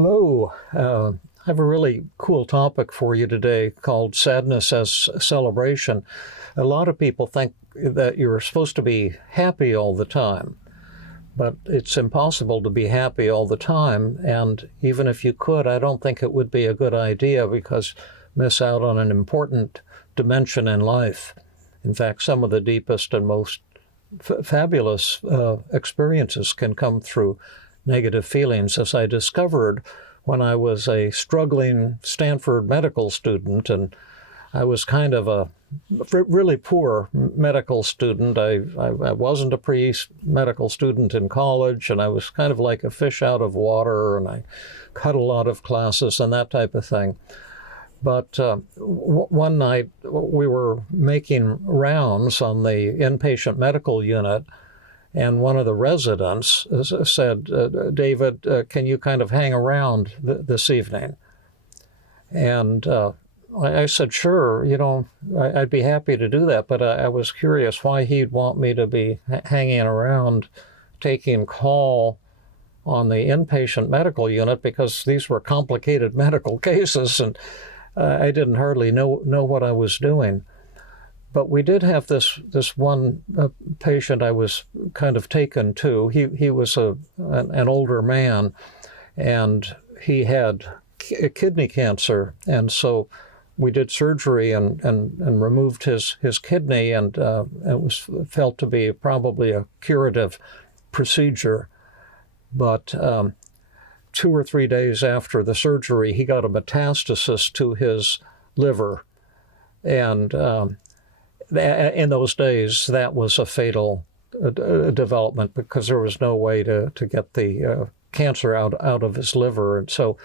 Hello. I have a really cool topic for you today called sadness as celebration. A lot of people think that you're supposed to be happy all the time, but it's impossible to be happy all the time. And even if you could, I don't think it would be a good idea because you miss out on an important dimension in life. In fact, some of the deepest and most fabulous experiences can come through negative feelings, as I discovered when I was a struggling Stanford medical student, and I was kind of a really poor medical student. I wasn't a pre-medical student in college, and I was kind of like a fish out of water, and I cut a lot of classes and that type of thing. But one night we were making rounds on the inpatient medical unit, and one of the residents said, David, can you kind of hang around this evening? And I said, sure, I'd be happy to do that, but I was curious why he'd want me to be hanging around taking call on the inpatient medical unit, because these were complicated medical cases, and I didn't hardly know what I was doing. But we did have this one patient I was kind of taken to. He was an older man, and he had kidney cancer, and so we did surgery and removed his kidney, and it was felt to be probably a curative procedure. But 2 or 3 days after the surgery, he got a metastasis to his liver, and in those days, that was a fatal development because there was no way to get the cancer out of his liver. And so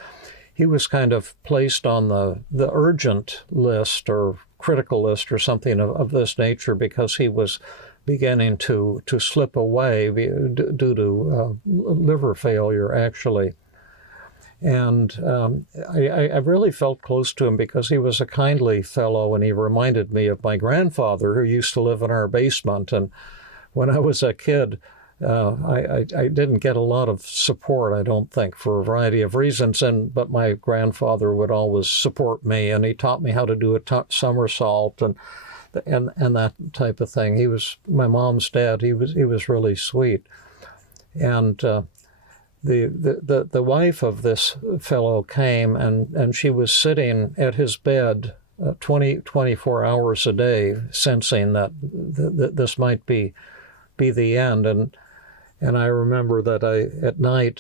he was kind of placed on the urgent list or critical list or something of this nature, because he was beginning to slip away due to liver failure, actually. And I really felt close to him because he was a kindly fellow, and he reminded me of my grandfather, who used to live in our basement. And when I was a kid, I didn't get a lot of support, I don't think, for a variety of reasons. But my grandfather would always support me, and he taught me how to do a somersault and that type of thing. He was my mom's dad. He was really sweet, and The wife of this fellow came, and she was sitting at his bed 24 hours a day, sensing that this might be the end. And I remember that at night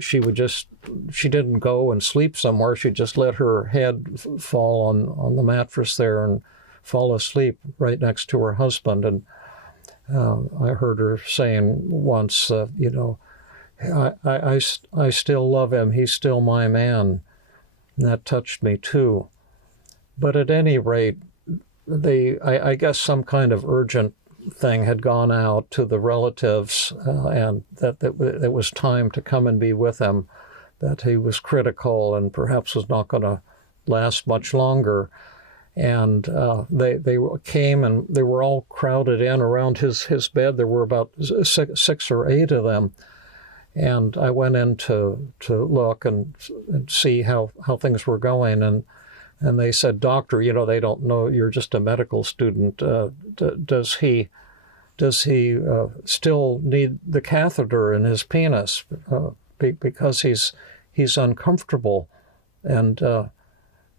she didn't go and sleep somewhere. She just let her head fall on the mattress there and fall asleep right next to her husband. And I heard her saying once, I still love him. He's still my man. And that touched me too. But at any rate, I guess some kind of urgent thing had gone out to the relatives, and that it was time to come and be with him, that he was critical and perhaps was not going to last much longer. And they came, and they were all crowded in around his bed. There were about 6 or 8 of them. And I went in to look and see how things were going, and they said, Doctor, they don't know you're just a medical student. Does he still need the catheter in his penis because he's uncomfortable, and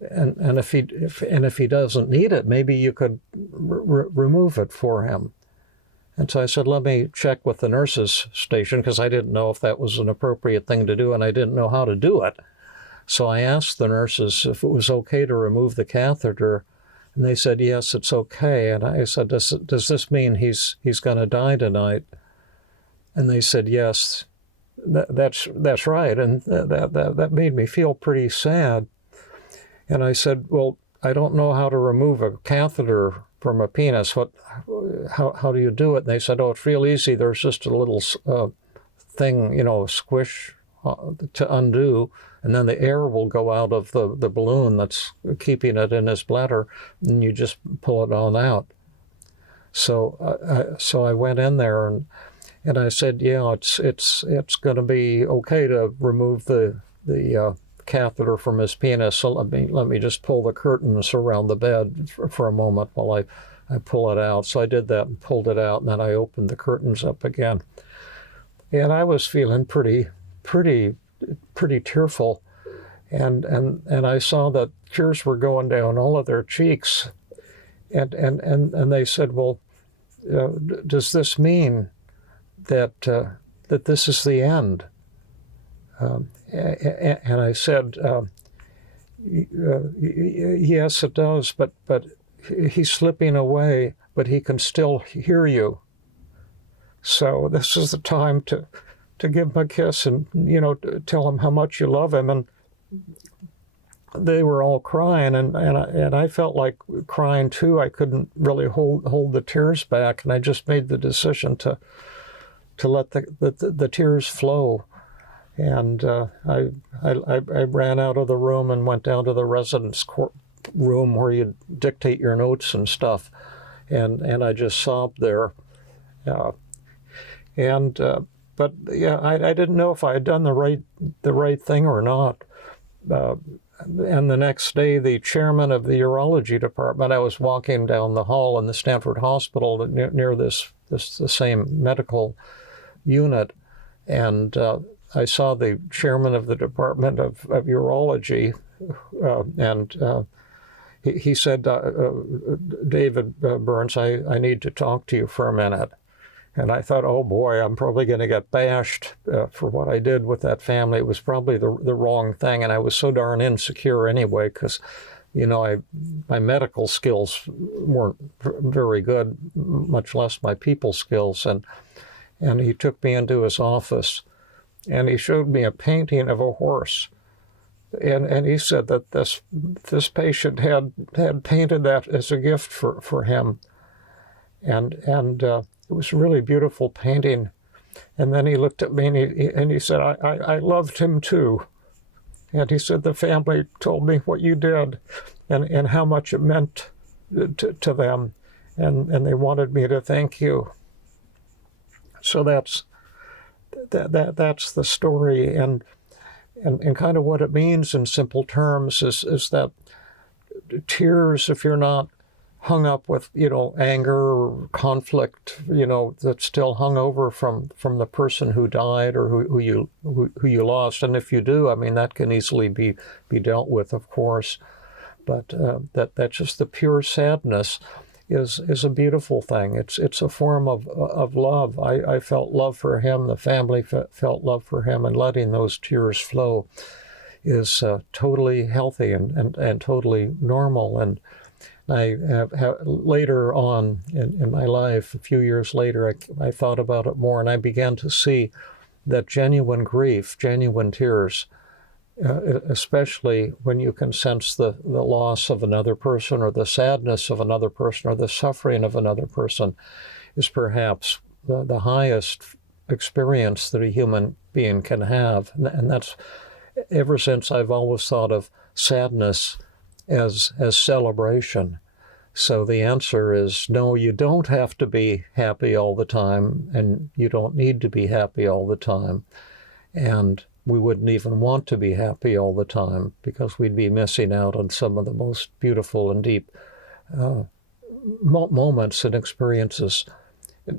if he doesn't need it, maybe you could remove it for him. And so I said, let me check with the nurses' station, because I didn't know if that was an appropriate thing to do, and I didn't know how to do it. So I asked the nurses if it was okay to remove the catheter, and they said, yes, it's okay. And I said, does this mean he's going to die tonight? And they said, yes, that's right. And that made me feel pretty sad. And I said, well, I don't know how to remove a catheter from a penis. How do you do it? And they said, oh, it's real easy. There's just a little thing, squish to undo, and then the air will go out of the balloon that's keeping it in his bladder, and you just pull it on out. So I went in there and I said, yeah, it's going to be okay to remove the the catheter from his penis. So let me just pull the curtains around the bed for a moment while I pull it out. So I did that and pulled it out, and then I opened the curtains up again. And I was feeling pretty tearful. And I saw that tears were going down all of their cheeks. And they said, well, does this mean that this is the end? And I said, yes, it does, but he's slipping away, but he can still hear you. So this is the time to give him a kiss and, tell him how much you love him. And they were all crying, and I felt like crying too. I couldn't really hold the tears back, and I just made the decision to let the tears flow. And I ran out of the room and went down to the residence room where you dictate your notes and stuff, and I just sobbed there. But yeah, I didn't know if I had done the right thing or not. And the next day, the chairman of the urology department, I was walking down the hall in the Stanford hospital near the same medical unit, and I saw the chairman of the department of urology, and he said, David Burns, I need to talk to you for a minute. And I thought, oh boy, I'm probably going to get bashed for what I did with that family. It was probably the wrong thing, and I was so darn insecure anyway, because, my medical skills weren't very good, much less my people skills. And he took me into his office, and he showed me a painting of a horse, and he said that this patient had painted that as a gift for him, and it was a really beautiful painting. And then he looked at me and he said, I loved him too. And he said, the family told me what you did and how much it meant to them. And they wanted me to thank you. So that's the story. And kind of what it means in simple terms is that tears, if you're not hung up with, anger or conflict, that's still hung over from the person who died or who you lost. And if you do, that can easily be dealt with, of course. But that's just the pure sadness is a beautiful thing. It's a form of love. I felt love for him. The family felt love for him, and letting those tears flow is totally healthy and totally normal. And I have later on in my life, a few years later, I thought about it more, and I began to see that genuine grief, genuine tears, especially when you can sense the loss of another person or the sadness of another person or the suffering of another person, is perhaps the highest experience that a human being can have. And that's ever since I've always thought of sadness as celebration. So the answer is no, you don't have to be happy all the time, and you don't need to be happy all the time. And we wouldn't even want to be happy all the time, because we'd be missing out on some of the most beautiful and deep moments and experiences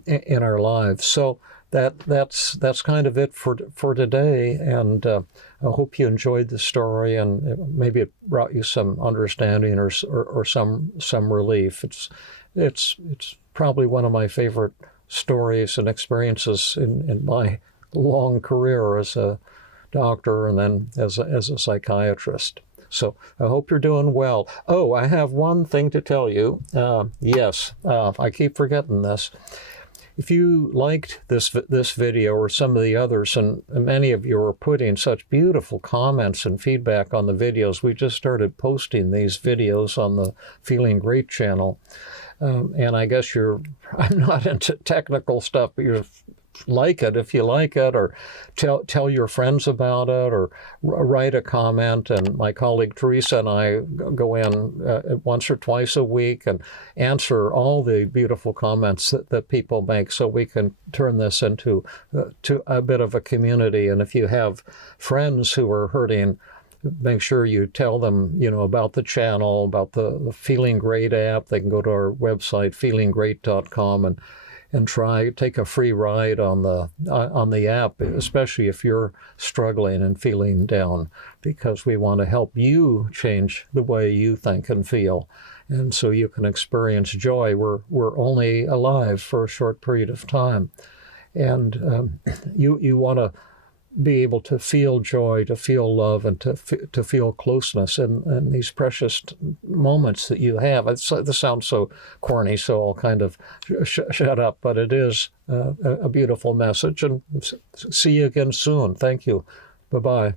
in our lives. So that's kind of it for today, and I hope you enjoyed the story, and maybe it brought you some understanding or some relief. It's probably one of my favorite stories and experiences in my long career as a doctor and then as a psychiatrist. So I hope you're doing well. Oh, I have one thing to tell you. Yes, I keep forgetting this. If you liked this video or some of the others, and many of you are putting such beautiful comments and feedback on the videos, we just started posting these videos on the Feeling Great channel. And I guess I'm not into technical stuff, but you're like it if you like it, or tell your friends about it, or write a comment. And my colleague Teresa and I go in once or twice a week and answer all the beautiful comments that people make, so we can turn this into to a bit of a community. And if you have friends who are hurting, make sure you tell them, about the channel, about the Feeling Great app. They can go to our website, feelinggreat.com, and take a free ride on the app, especially if you're struggling and feeling down, because we want to help you change the way you think and feel, and so you can experience joy. We're only alive for a short period of time, and you want to be able to feel joy, to feel love, and to feel closeness in these precious moments that you have. This sounds so corny, so I'll kind of shut up, but it is a beautiful message. And see you again soon. Thank you. Bye-bye.